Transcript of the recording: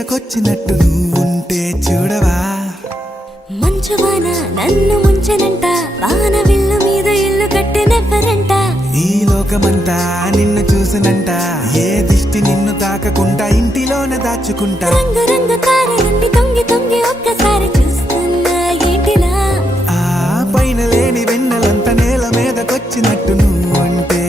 మీదకొచ్చినట్టు నువ్వుంటే చూడవా. మంచువాన నన్ను ముంచనంట, వాన విల్లు మీద ఇల్లు కట్టినెవ్వరంట. ఈ లోకమంతా నిన్ను చూసినంట, ఏ దిష్టి నిన్ను తాకకుండా ఇంటిలోన దాచుకుంటా. రంగు రంగు తారలన్నీ తొంగి తొంగి ఒక్కసారి చూస్తున్నా ఏంటిలా. ఆ పైన లేని వెన్నెలంత నేల మీదకొచ్చినట్టు నువ్వంటే